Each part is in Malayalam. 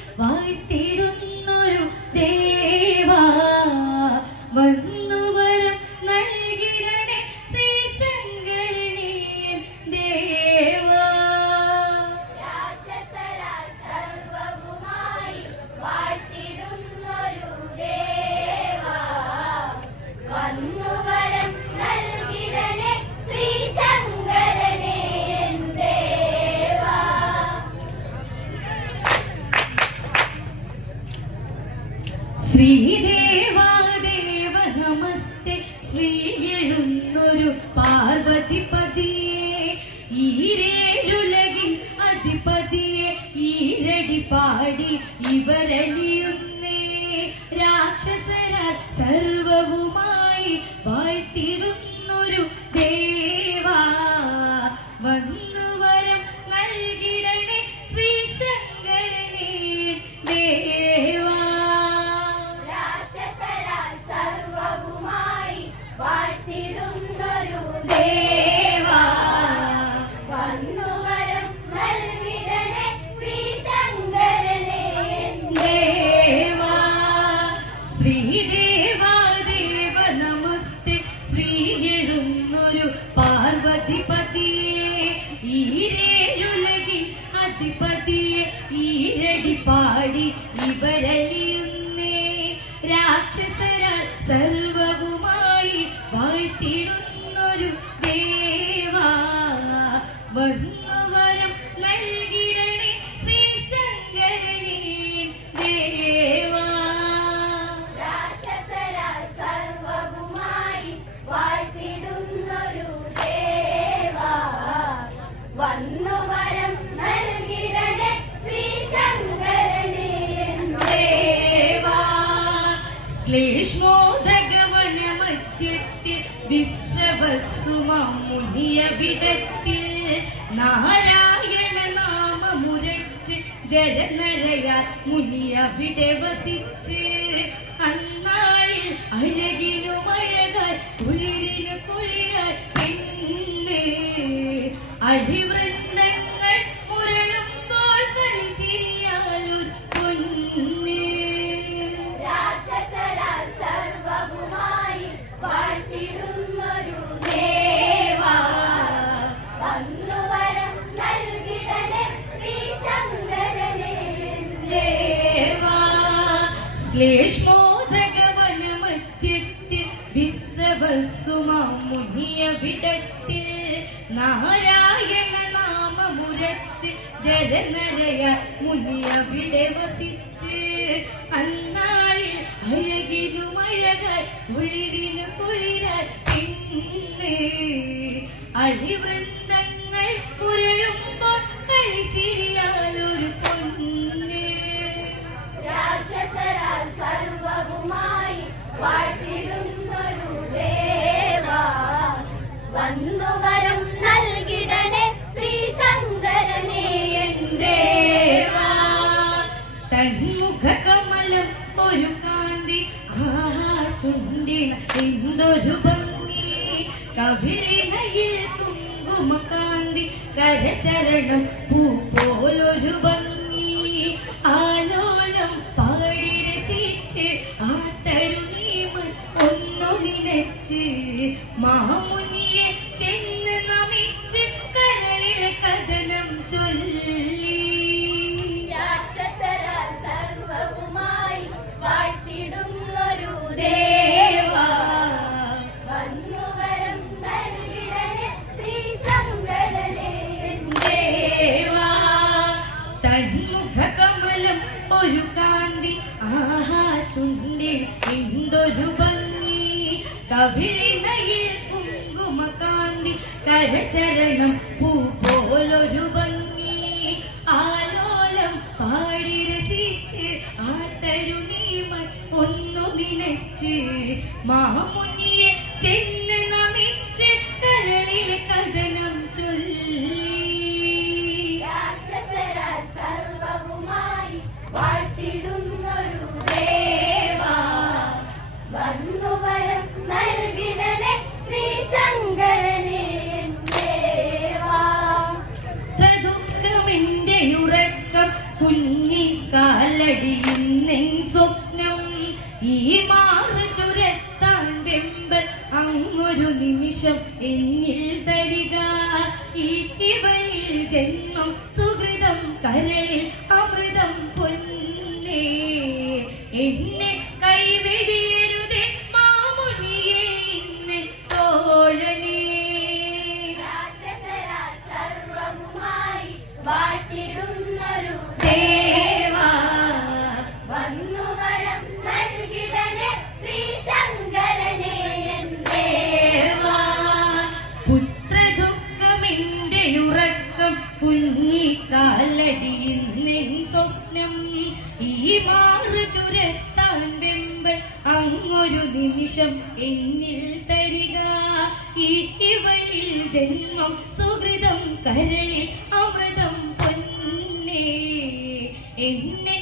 വാഴ്ത്തിടുന്നൊരു പാടി ഇവരലിയുന്നേ സർവവുമായി വിശ്രവസുമുനിയ വിധത്തിൽ നാരായണ നാമമുരച്ച് ജരനരയാൽ മുനിയവിടെ വസിച്ച് അന്നാളിൽ അഴകിനും അഴകാൽ കുളിരിനു കുളിരാൽ പെണ്ണ് അടിവൃന്ദങ്ങൾ വിശ്വസുമുനിയ വിടത്തിൽ നാരായണ നാമമുരച്ച് ജലനരയ മുനിയവിടെ വസിച്ച് അന്നാളിൽ അഴകിനും അഴകാൽ കുളിരിനു കുളിരാൽ പെണ്ണ് അഴിവൃന്ദങ്ങൾ ചുണ്ടിന കരചരണം പൂ പോലൊരു ഭംഗി. ആലോലം പാടി രസിച്ച് ആ തരുണീമൺ ഒന്നു നിനച്ച് മാമുനിയെ എന്തൊരു ഭംഗി. കവിളിനയിൽ കുങ്കുമകാന്തി കരചരണം പൂ പോലൊരു ഭംഗി. ആലോലം പാടി രസിച്ച് ആ തരുണീമൺ ഒന്നു നിലച്ച് മാമുനിയെ ചെന്ന് കാലടിയുന്നെൻ സ്വപ്നം ഈ മാറു ചുരത്താൻ വെമ്പൽ അങ്ങൊരു നിമിഷം എന്നിൽ തരിക. ഈ ഇവയിൽ ജന്മം സുഹൃതം കരളിൽ അമൃതം പൊന്നേ. എന്നെ കൈവിടിയരുതേ ഈ മാറ് ചുരത്താൻ വെമ്പൽ അങ്ങൊരു നിമിഷം എന്നിൽ തരിക. ഈ ഇവളിൽ ജന്മം സുഹൃതം കരളിൽ അമൃതം പൊന്നേ. എന്നെ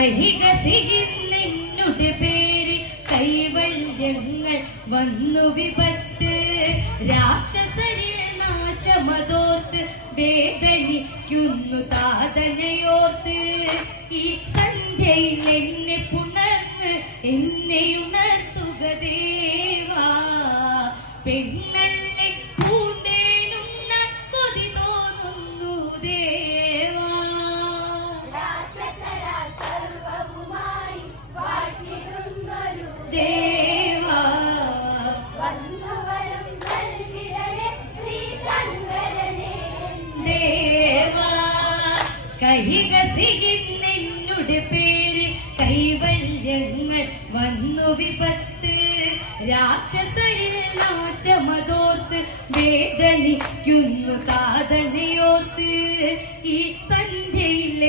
കൈകസിയുന്നുടെ പേര് കൈവല്യങ്ങൾ വന്നു വിപത്ത്. രാക്ഷസരിൽ നാശമതോത്ത് വേദനിക്കുന്നു താതനയോർത്ത്. ഈ സന്ധ്യയിൽ എന്നെ പുണർന്ന് എന്നെ ഉണർത്തുക കൈകസിയുന്നുടെ പേര് കൈവല്യങ്ങൾ വന്നു വിപത്ത്. രാക്ഷസരിൽ നാശമതോർത്ത് വേദനിക്കുന്നു കാതനയോർത്ത്. ഈ സന്ധ്യയിൽ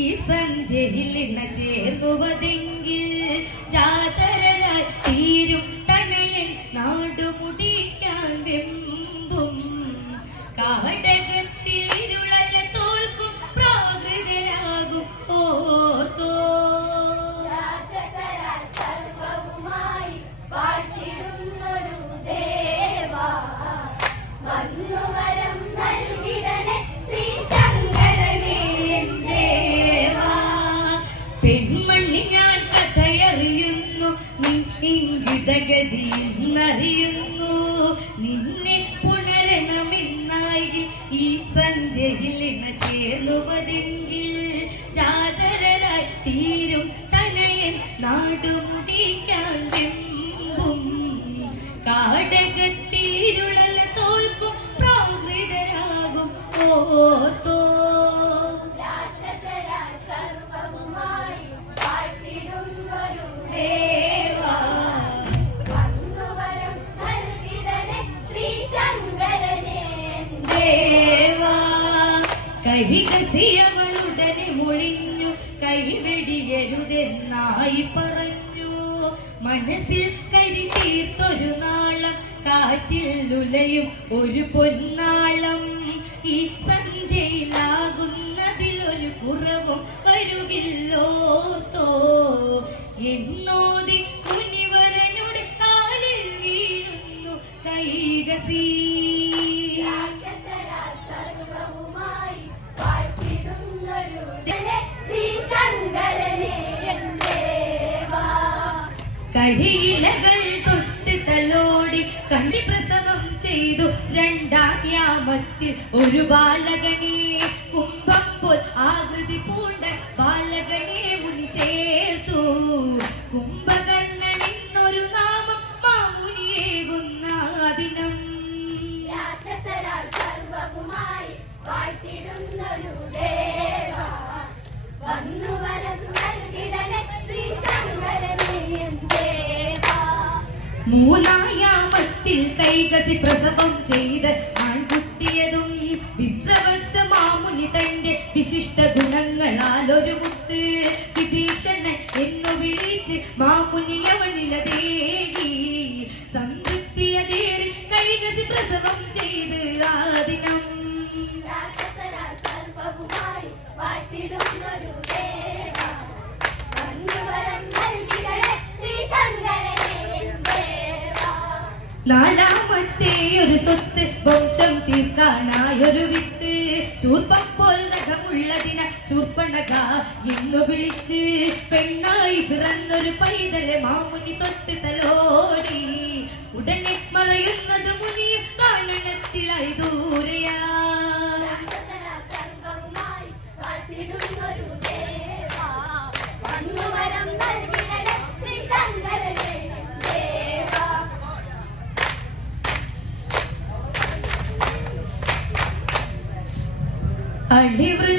ഈ സന്ധ്യയിൽ ഇണ ചേർന്നുവതെങ്കിൽ ജാതരായി ചേർന്നുവതെങ്കിൽ ജാതരായി തീരും തനയൻ നാടും വെമ്പും കരികസിയവളുടനെ മൊഴിഞ്ഞു കൈവെടിയരുതെന്നായി പറഞ്ഞു. മനസ്സിൽ കരി തീർത്തൊരു നാളം കാറ്റിൽ ഉലയും ഒരു പൊന്നാളം. ഈ സന്ധ്യയിലാകുന്നതിൽ കുറവും വരുകില്ലോ തോ കഴിയിലകൾ തൊട്ട് തലോടി കണ്ടി പ്രസവം ചെയ്തു. രണ്ടാം ഒരു ബാലകനെ കുംഭം പോൽ ആകൃതി പൂണ്ട ബാലകനെ മുടി ചേർത്തു. കുംഭകർണൻ എന്നൊരു നാമം മാമുനിയേകുന്ന അതിനം രാക്ഷസരാൾ സർവകുമായി വാഴ്ത്തിടുന്നൊരു മൂന്നായാമത്തിൽ കൈകസി പ്രസവം ചെയ്ത് ആൺകുട്ടിയതും വിശ്വസ മാമുനി തന്റെ വിശിഷ്ട ഗുണങ്ങളാൽ ഒരു മുത്ത് സ്വത്ത് വംശം തീർക്കാനായൊരു വിത്ത്. ചൂർപ്പം പോൽ നഖമുള്ളതിന ശൂർപ്പണക എന്നു വിളിച്ച്. പെണ്ണായി പിറന്നൊരു പൈതലെ മാമുനി തൊട്ട് തലോടി. ഉടനെ മറയുന്നത് മുനിയും കാനനത്തിലായി ദൂരയാ. Uh, Libra